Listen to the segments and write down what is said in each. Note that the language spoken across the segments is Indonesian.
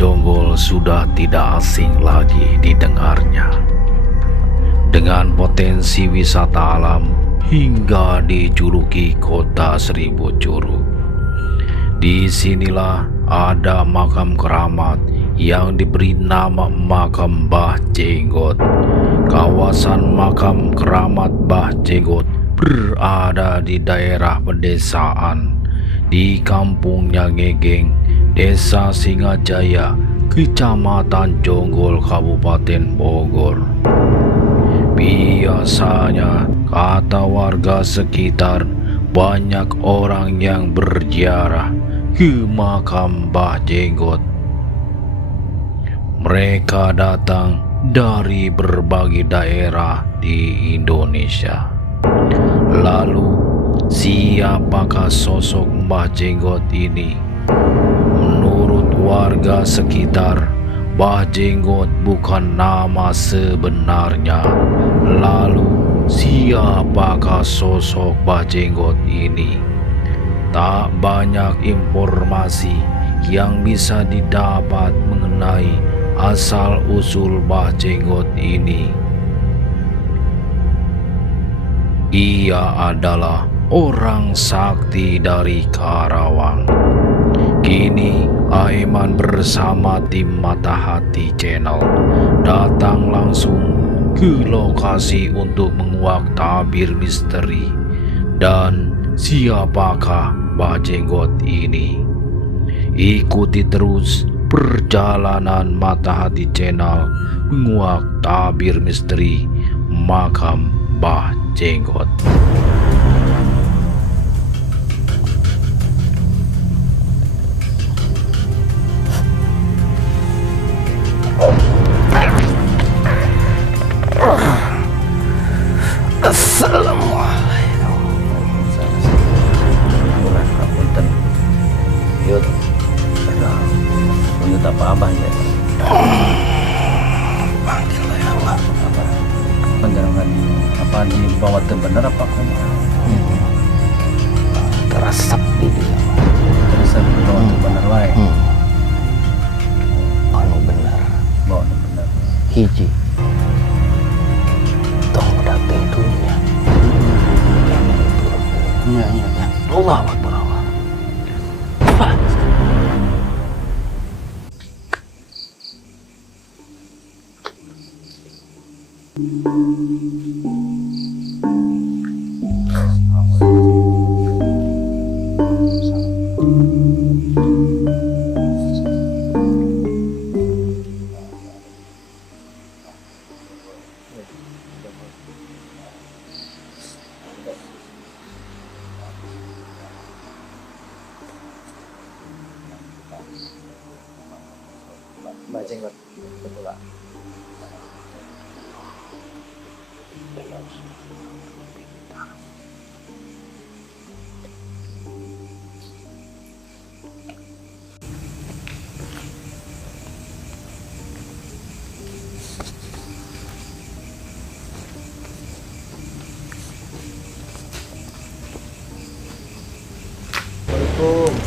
Jonggol sudah tidak asing lagi didengarnya. Dengan potensi wisata alam hingga dijuluki kota seribu curug. Disinilah ada makam keramat yang diberi nama makam Mbah Jenggot. Kawasan makam keramat Mbah Jenggot berada di daerah pedesaan di Kampung Nyangegeng, Desa Singajaya, Kecamatan Jonggol, Kabupaten Bogor. Biasanya, kata warga sekitar, banyak orang yang berziarah ke makam Mbah Jenggot. Mereka datang dari berbagai daerah di Indonesia. Lalu, siapakah sosok Mbah Jenggot ini? Menurut warga sekitar, Mbah Jenggot bukan nama sebenarnya. Lalu, siapakah sosok Mbah Jenggot ini? Tak banyak informasi yang bisa didapat mengenai asal-usul Mbah Jenggot ini. Ia adalah orang sakti dari Karawang. Kini Aiman bersama tim Mata Hati Channel datang langsung ke lokasi untuk menguak tabir misteri dan siapakah Mbah Jenggot ini. Ikuti terus perjalanan Mata Hati Channel menguak tabir misteri makam Mbah Jenggot. Assalamualaikum. Punten. Yud. Yud apa abah ya? Panggil ya Allah. Apa? Penjalangan apa dibawa teu bener apa kumaha? Teresep di dia. Terus dibawa teu bener wae. Anu bener. Bawa teu bener. Hiji. Tong udah pintunya. Iya. Allah Akbar Allah. Mbah Jenggot betul lah.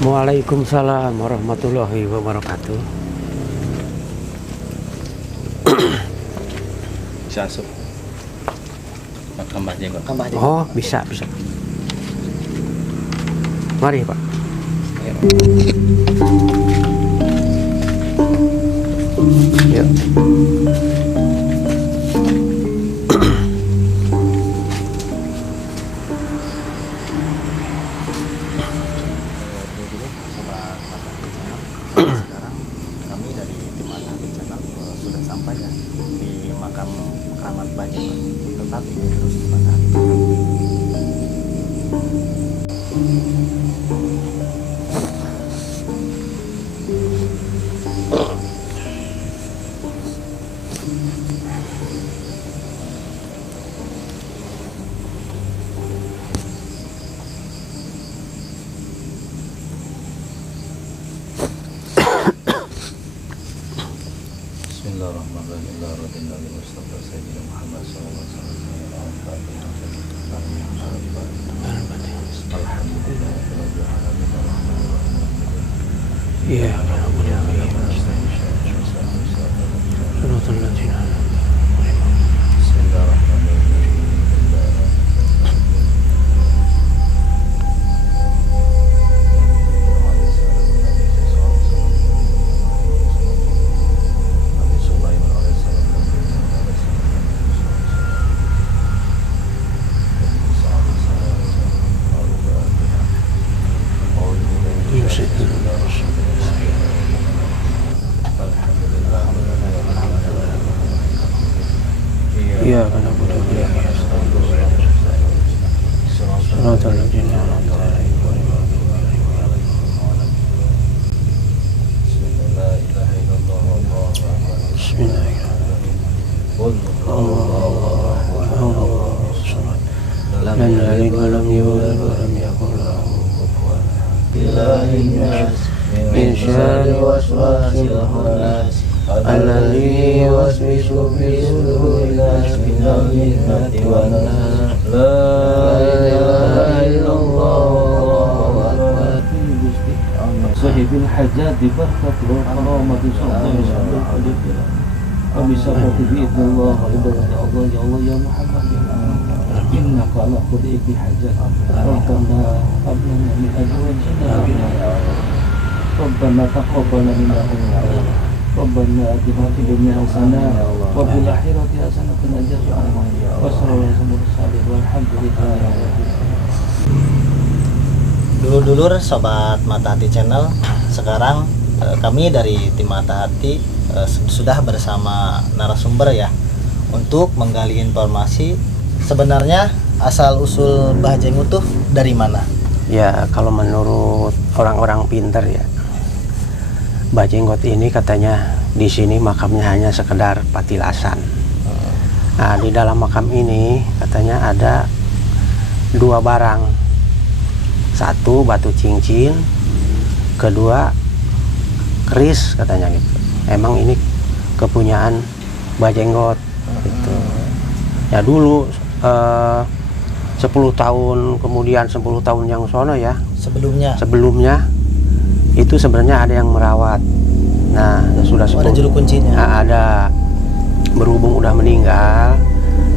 Waalaikumsalam warahmatullahi wabarakatuh. Bisa asup. Makam Mbah Jenggot. Oh, bisa. Mari, Pak. Yuk. Sekarang kami dari tim Mata Hati Channel sudah sampai ya di makam keramat Mbah Jenggot. Tetap ini terus di Mata Hati Channel. Iya. إياك نعبد وإياك نستعين صراط الذين أنعمت عليهم بسم الله لم يلد ولم يولد ولم يكن له كفوا أحد من شر الوسواس الخناس الذي يوسوس في صدور الناس من الجنة والناس لا إله إلا الله والله أكبر صاحب الحاجات بركة والكرامة صلى الله عليه وسلم وبسبب بإذن الله إبراهيم يا الله يا الله يا محمد إنك على كل حاجات ربنا هب لنا من أزواجنا ربنا تقبل منا ربنا آتنا في الدنيا حسنة وفي الآخرة حسنة وقنا عذاب النار وصلى الله عليه والحمد لله. Dulur-dulur sobat Mata Hati Channel, sekarang kami dari tim Mata Hati sudah bersama narasumber ya untuk menggali informasi sebenarnya asal usul Mbah Jenggot tuh dari mana? Ya, kalau menurut orang-orang pintar ya, Mbah Jenggot ini katanya di sini makamnya hanya sekedar patilasan. Nah, di dalam makam ini katanya ada dua barang. Satu batu cincin, kedua keris katanya gitu. Emang ini kepunyaan Mbah Jenggot gitu. Ya dulu 10 tahun kemudian 10 tahun yang sono ya sebelumnya itu sebenarnya ada yang merawat. Nah sudah 10, ada juru kuncinya. Nah, ada, berhubung udah meninggal.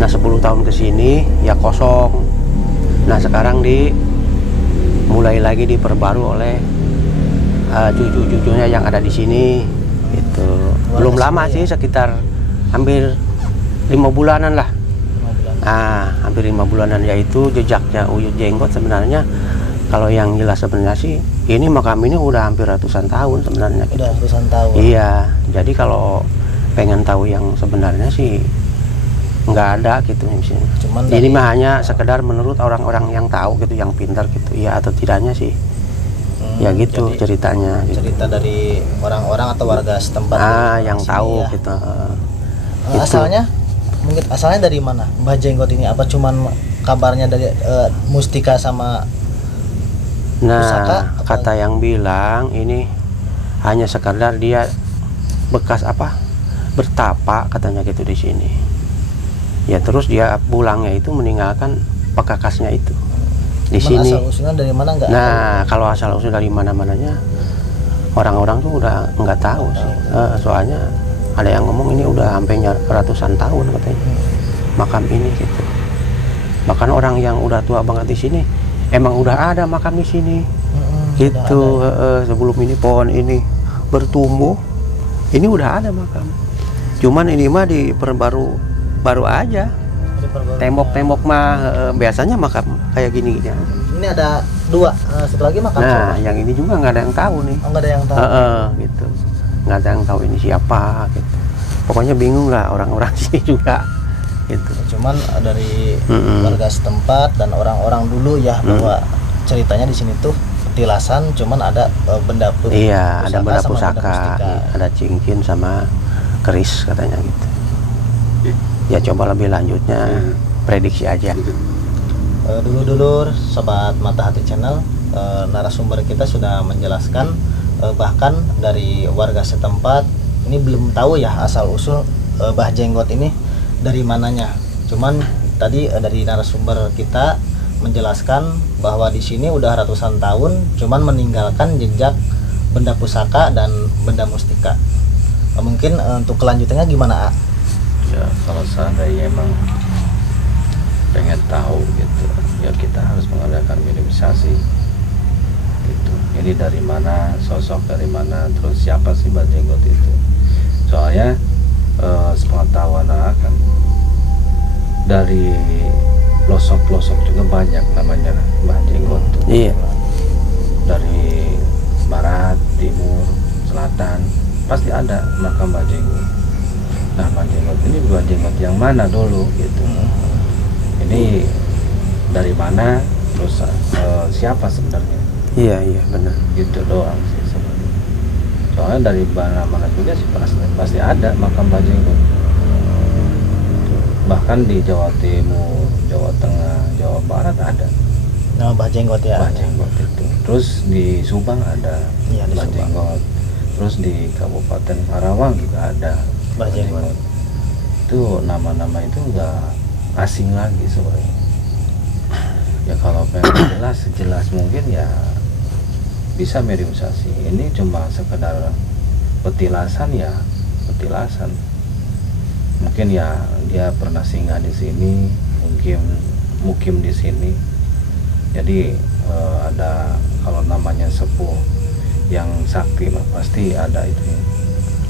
Nah 10 tahun ke sini ya kosong. Nah sekarang mulai lagi diperbarui oleh cucu-cucunya yang ada di sini itu. Belum lama sih, sekitar hampir 5 bulanan lah. Hampir 5 bulanan, yaitu jejaknya Uyut Jenggot sebenarnya. Kalau yang jelas sebenarnya sih ini makam ini udah hampir ratusan tahun sebenarnya. Udah ratusan tahun. Iya, jadi kalau pengen tahu yang sebenarnya sih nggak ada gitu misalnya. Cuman ini mah hanya sekedar menurut orang-orang yang tahu gitu, yang pintar gitu ya, atau tidaknya sih ya gitu ceritanya gitu. Cerita dari orang-orang atau warga setempat yang tahu ya. gitu. Asalnya mungkin asalnya dari mana Mbah Jenggot ini? Apa cuman kabarnya dari Mustika sama Pusaka, kata yang bilang ini hanya sekedar dia bekas bertapa katanya gitu di sini. Ya terus dia pulangnya itu meninggalkan pekakasnya itu di sini. Asal usulnya dari mana nggak? Nah kalau asal usul dari mana-mananya orang-orang tuh udah nggak tahu sih. Soalnya ada yang ngomong ini udah sampai ratusan tahun katanya makam ini gitu. Bahkan orang yang udah tua banget di sini emang udah ada makam di sini gitu. Sebelum ini pohon ini bertumbuh ini udah ada makam. Cuman ini mah baru aja. Tembok-tembok mah biasanya makam kayak gini aja. Ini ada 2, satu lagi makam. Nah, yang ini juga nggak ada yang tahu nih. Nggak ada yang tahu. Gitu. Nggak ada yang tahu ini siapa gitu. Pokoknya bingung lah orang-orang sini juga. Gitu. Cuman dari warga setempat dan orang-orang dulu ya bahwa ceritanya di sini tuh petilasan, cuman ada benda pusaka. Iya, ada benda pusaka, ada cincin sama keris katanya gitu. Ya coba lebih lanjutnya prediksi aja. Dulur-dulur sobat Mata Hati Channel, narasumber kita sudah menjelaskan bahkan dari warga setempat ini belum tahu ya asal usul Mbah Jenggot ini dari mananya. Cuman tadi dari narasumber kita menjelaskan bahwa di sini udah ratusan tahun, cuman meninggalkan jejak benda pusaka dan benda mustika. Mungkin untuk kelanjutannya gimana, A? Ya kalau seandainya emang pengen tahu gitu ya kita harus mengadakan minimalisasi gitu. Ini dari mana, sosok dari mana, terus siapa sih Mbah Jenggot itu. Soalnya sepengetahuan kan dari pelosok-pelosok juga banyak namanya Mbah Jenggot tuh. Iya. Dari barat, timur, selatan pasti ada makam Mbah Jenggot. Nah, Bajenggot ini Bajenggot yang mana dulu gitu. Ini dari mana, terus siapa sebenarnya? Iya benar. Gitu doang sih sebenarnya. Soalnya dari mana juga sih pasti ada makam Bajenggot. Bahkan di Jawa Timur, Jawa Tengah, Jawa Barat ada Nah, Bajenggot ya. Bajenggot itu. Terus di Subang ada Iya, di Bajenggot. Terus di Kabupaten Karawang juga ada Bajenggot. Itu nama-nama itu nggak asing lagi sebenarnya. Ya kalau pengen sejelas mungkin ya bisa mediumisasi. Ini cuma sekedar petilasan ya, petilasan. Mungkin ya dia pernah singgah di sini, mukim di sini. Jadi ada, kalau namanya sepuh yang sakti mah pasti ada itu.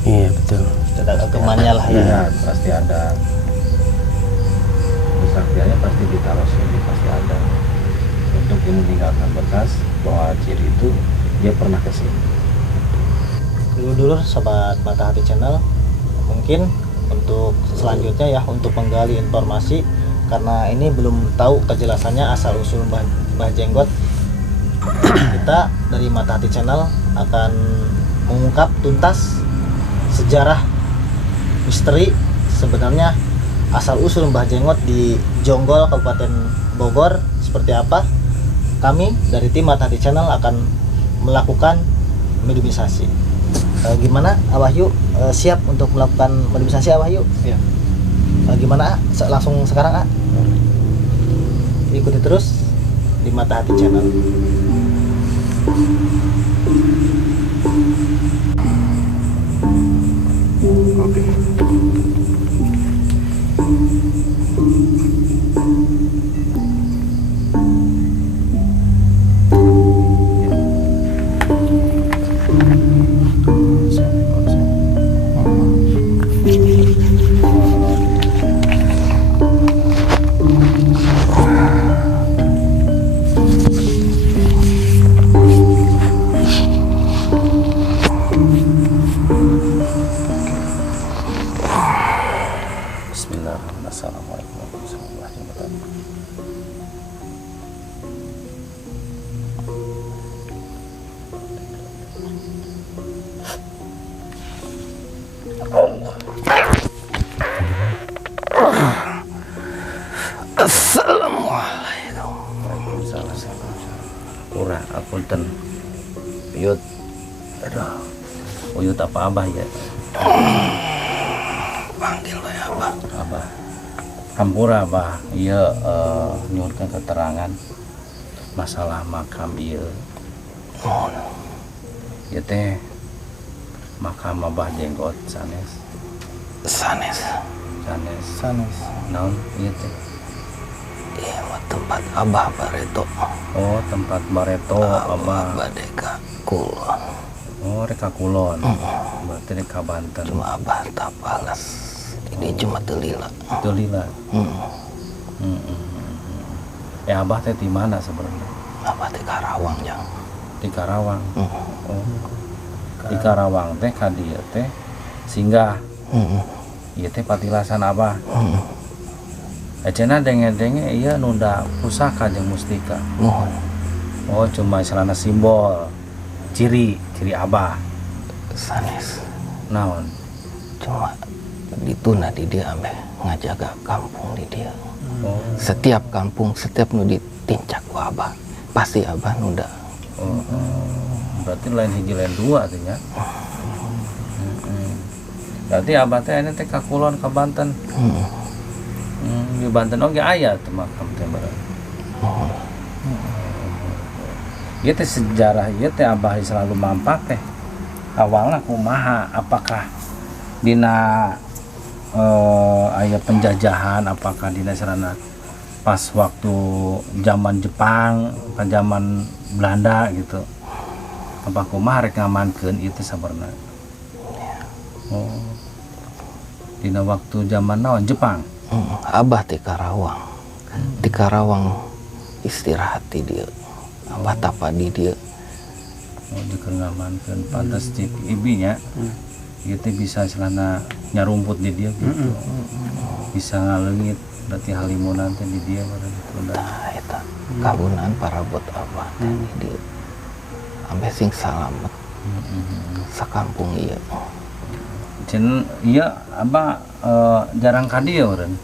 Iya betul. Ada agemannya lah ya. Iya, pasti ada. Kesaktiannya pasti ditaruh sini, pasti ada. Untuk meninggalkan bekas bahwa ciri itu dia pernah ke sini. Dulur sobat Mata Hati Channel, mungkin untuk selanjutnya ya, untuk menggali informasi, karena ini belum tahu kejelasannya asal usul Mbah Jenggot, kita dari Mata Hati Channel akan mengungkap tuntas sejarah misteri sebenarnya asal usul Mbah Jenggot di Jonggol, Kabupaten Bogor seperti apa. Kami dari tim Mata Hati Channel akan melakukan mediumisasi. Gimana Abah Yu, siap untuk melakukan mediumisasi Abah Yu? Siap. Gimana langsung sekarang ikuti terus di Mata Hati Channel. Oke. Bismillahirrahmanirrahim. Assalamualaikum warahmatullahi wabarakatuh. Assalamualaikum. Waalaikumsalam. Pura apunten. Uyut. Aduh. Uyut apa Abah ya? Panggil we Abah. Abah. Hampura Abah. Iya nyuhunkeun keterangan masalah makam ieu. Oh, Ieu teh makam Abah Jenggot sanes. sanes. Sanes. Naon ieu teh? Iya mah tempat Abah Bareto. Oh, tempat Bareto Abah. Badeka Kulon. Oh, reka Kulon. Berarti reka Banten. Cuma Abah tak balas. Ini cuma telila. Itu lila. Abah teh di mana sebenarnya? Abah di Karawang jang. Di Karawang. Oh. Di Karawang teh ka dieu teh singgah. Ieu teh patilasan Abah. Ecena denge-denge ieu nunda pusaka jeung mustika. Mohon. Oh, cuma istilahna simbol. Ciri Abah. Sanes. Naon? Cuma dituna di dia ambe ngajaga kampung di dia. Oh. Setiap kampung, setiap nu ditincak ku Abah, pasti Abah nuda. Oh. Berarti lain hiji lain dua tuh nya. Berarti Abah teh aya teh ka Kulon ka Banten. Di Banten oge aya teh makam teh berarti. Ieu teh sejarah ieu teh Abah selalu mampak teh. Awalna kumaha? Apakah dina aya penjajahan, apakah dina sarana pas waktu zaman Jepang, pas zaman Belanda gitu. Apa kumaha rek ngamankeun ieu teh sabarna? Oh. Dina waktu zaman naon Jepang? Abah di Karawang. Di Karawang istirahat di dia. Abah tapa di dia. Oh, dikeun ngamankeun pantes cik ibinya. Kita bisa selana nyarumput di dia gitu. Bisa ngalengit berarti halimunan teh di dia pada gitu. Tah eta kabunan parabot abah teh di dieu. Ambe sing salamet sakampung ieu. Cen iya abah jarang ka dieu meureun.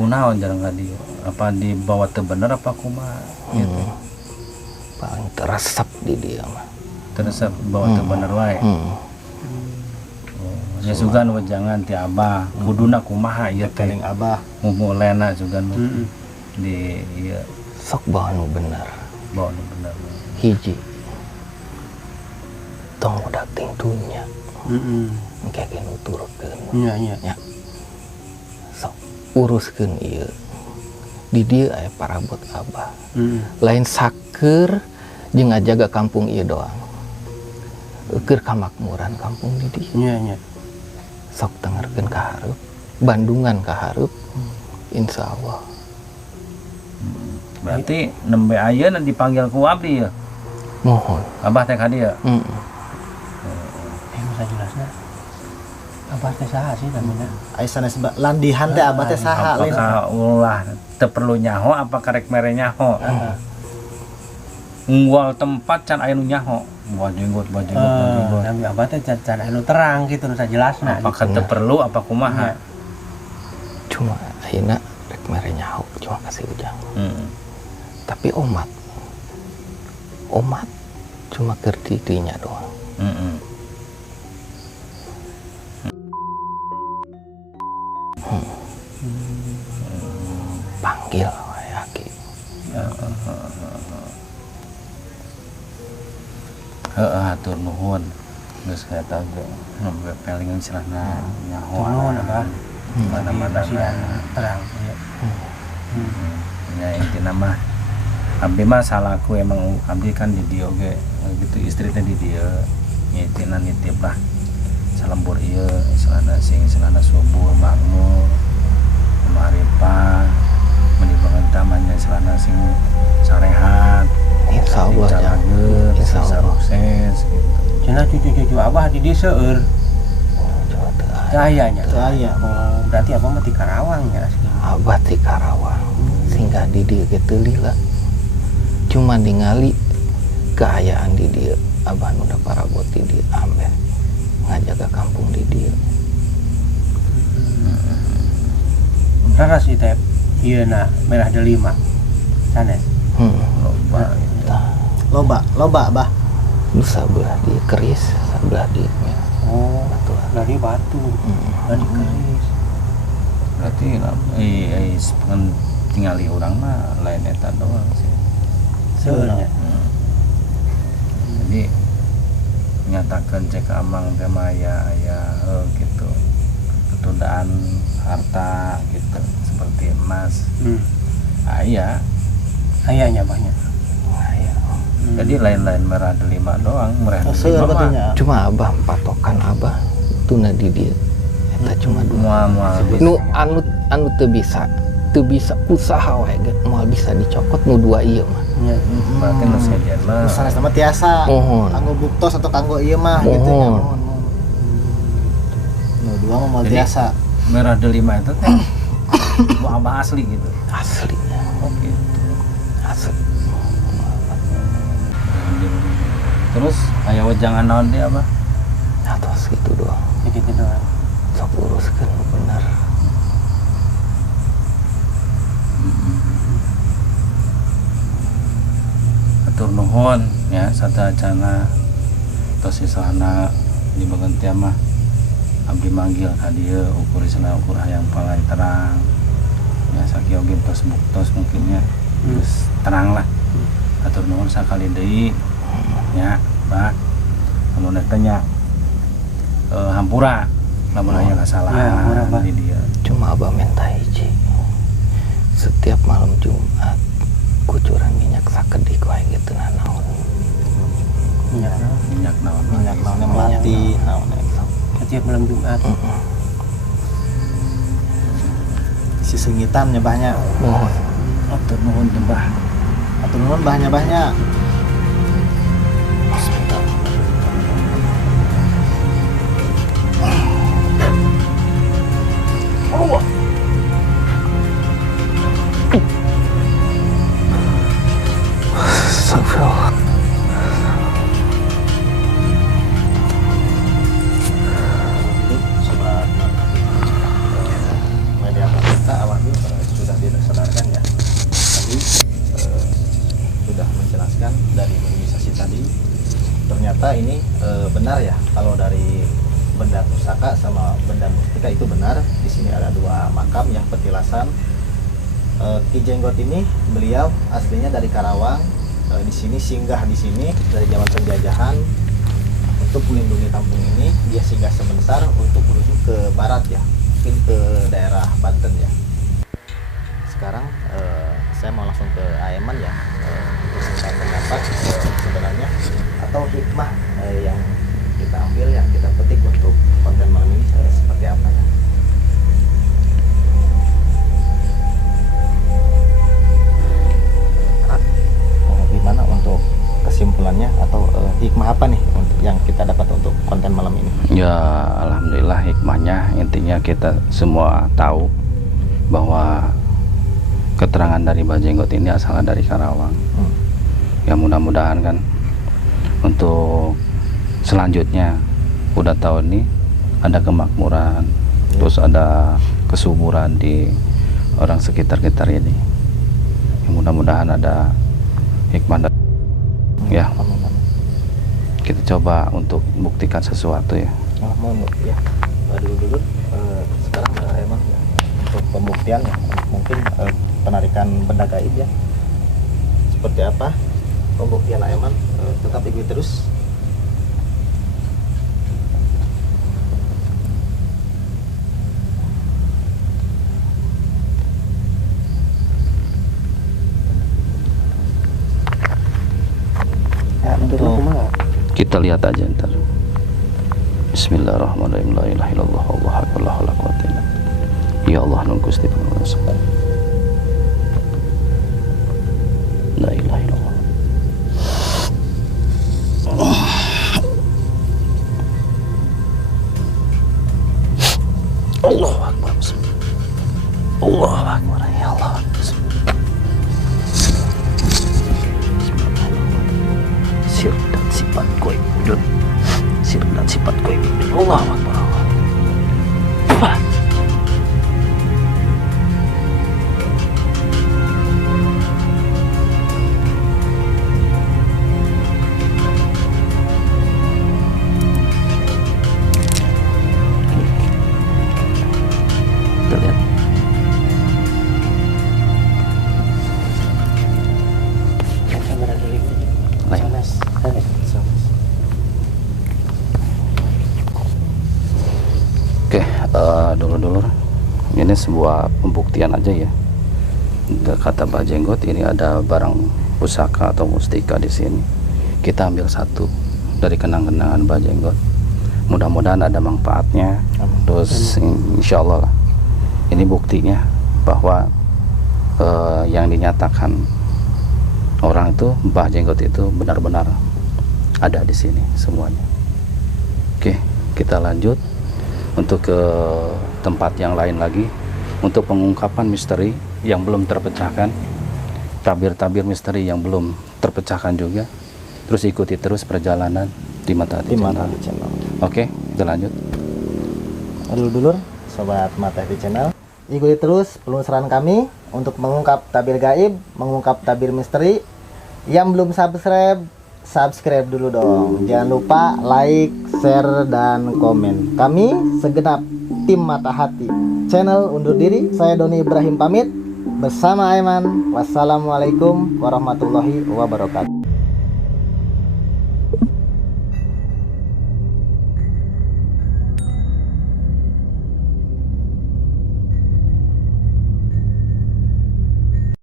Kunaon jarang ka dieu? Apa dibawa teu bener apa kumaha gitu. Paling teresep di dia mah. Terus bawa teu bener wae. Ya sugan wejangan ti abah kuduna kumaha ieu teh Paling abah ngumulena sugan di ieu sok bawa nu bener. bawa nu bener. Hiji tong udah ting dunya engke ge nu turutkeun Iya. nya sok uruskeun ieu di dieu aya parabot abah lain saker jeung ngajaga kampung ieu doang keur kamakmuran kampung di dieu Iya. sok tengerkeun ka hareup Bandungan ka hareup insyaallah. Berarti nembe ayeuna dipanggil ku abdi ya. Mohon Abah teh ka dieu. Bisa jelasnya. Abah teh saha sih namanya? aya sanes landihan teh abah teh saha lain Apakah ulah teu perlu nyaho apa karek mere nyaho? Ngwal tempat can aya nu nyaho. Bajenggot. Nabi abah teh can anu terang gitu nu sajelasna. Apakah teu perlu apa kumaha? cuma ayeuna rek mere nyaho cuma kasih ujang. Tapi omat cuma keur di dinya doang. Panggil wae aki. Hatur nuhun. Geus eta ge nembe pelingan istilahna nyaho. Nuhun abah. Mana-mana terang. Ya intina mah abdi mah salaku emang abdi kan di dieu ge gitu istri teh di dieu nyitina nitip lah salembur ieu istilahna subur makmur maarifah menibangan tamanya istilahna sing sarehat Insyaallah ya. Insyaallah. sukses gitu. Cenah cucu-cucu abah di dieu seueur. Cahayanya. Cahaya. Oh, berarti abah mah ti Karawang ya asli. Abah ti Karawang singgah di dieu ge teu lila. Cuma ningali keayaan di dieu abah nu da parabot di dieu ambe ngajaga kampung di dieu. Raras ieu teh ieuna merah delima. Sanes. Loba abah. Nu sabelah di keris, sabelah di Oh, dari batu. Dari keris. Berarti tingali urang mah lain eta doang sih. Sebenarnya. Jadi nyatakan cek amang teh mah aya gitu ketundaan harta gitu seperti emas Ayahnya banyak. Jadi lain-lain merah delima doang merah Seueur delima mah batunya. Cuma abah patokan abah tuna di dieu eta cuma dua. mual Nu anu teu bisa usaha wae ge moal bisa dicokot nu dua ieu mah. Iya. berarti nu sejen mah sanes nama tiasa Mohon. kanggo buktos atau kanggo ieu mah gitu nya Mohon. no dua mah moal Jadi, tiasa merah delima itu teh mu abah asli gitu. Asli. Oke. Asli. Terus aya wejangan naon dia apa? Atos gitu doang. Gitu doang. Sok uruskeun nu bener. Atur nuhun ya sadayana tos isana di bagian teh mah abdi manggil ka dieu ukur isana ukur hayang palai terang. Ya sakieu oge tos buktos mungkinnya terus terang lah. Atur nuhun sakali deui nya Bah lamun eta nya hampura lamun aya kasalahan di dieu. Cuma abah minta hiji. Setiap malam Jumat kucuran minyak sakedik wae gitu naon. Minyak naon yang melati naon Setiap malam Jumat. si sengitan nya bahnya Mohon. atur nuhun teh Bah. atau nuhun bahnya dan Mustika itu benar. Di sini ada 2 makam ya, petilasan. Ki Jenggot ini beliau aslinya dari Karawang. Di sini singgah di sini dari zaman penjajahan untuk melindungi kampung ini. Dia singgah sebentar untuk menuju ke barat ya, mungkin ke daerah Banten ya. Sekarang saya mau langsung ke Aiman ya, untuk saya pendapat sebenarnya atau hikmah yang kita ambil, yang kita petik untuk konten malam ini seperti apa ya. Gimana untuk kesimpulannya atau hikmah apa nih yang kita dapat untuk konten malam ini? Ya alhamdulillah hikmahnya intinya kita semua tahu bahwa keterangan dari Mbah Jenggot ini asalnya dari Karawang. Ya mudah-mudahan kan untuk selanjutnya udah tahun ini ada kemakmuran, terus ada kesuburan di orang sekitar-sekitar ini. Ya, mudah-mudahan ada hikmah ya. Kita coba untuk buktikan sesuatu ya. Ya dulu sekarang emang untuk pembuktian ya, mungkin penarikan benda gaib ya, seperti apa pembuktian Aiman, tetap ikuti terus. Kita lihat aja ntar. Bismillahirrahmanirrahim. La ilaha illallah wallahu akbar la haula wala quwwata illa billah. Ya Allah nun Gusti pangapunten. La ilaha illallah. Allahu akbar. Allahu akbar. Ya Allah. Sir dan sifat goib wujud. Sir dan sifat goib wujud. Allahu akbar. Wah. Kita lihat. Oke, dulur-dulur, ini sebuah pembuktian aja ya. Kata Mbah Jenggot ini ada barang pusaka atau mustika di sini. Kita ambil satu dari kenang-kenangan Mbah Jenggot. Mudah-mudahan ada manfaatnya. Terus insya Allah lah, ini buktinya bahwa yang dinyatakan orang itu Mbah Jenggot itu benar-benar ada di sini semuanya. Oke, kita lanjut untuk ke tempat yang lain lagi untuk pengungkapan misteri yang belum terpecahkan, tabir-tabir misteri yang belum terpecahkan juga. Terus ikuti terus perjalanan di Mata Hati Channel. Oke, kita lanjut. Dulur-dulur, sobat Mata Hati Channel, ikuti terus penelusuran kami untuk mengungkap tabir gaib, mengungkap tabir misteri. Yang belum subscribe dulu dong. Jangan lupa like, share, dan komen. Kami segenap tim Mata Hati Channel undur diri. Saya Doni Ibrahim pamit bersama Aiman. Wassalamualaikum warahmatullahi wabarakatuh.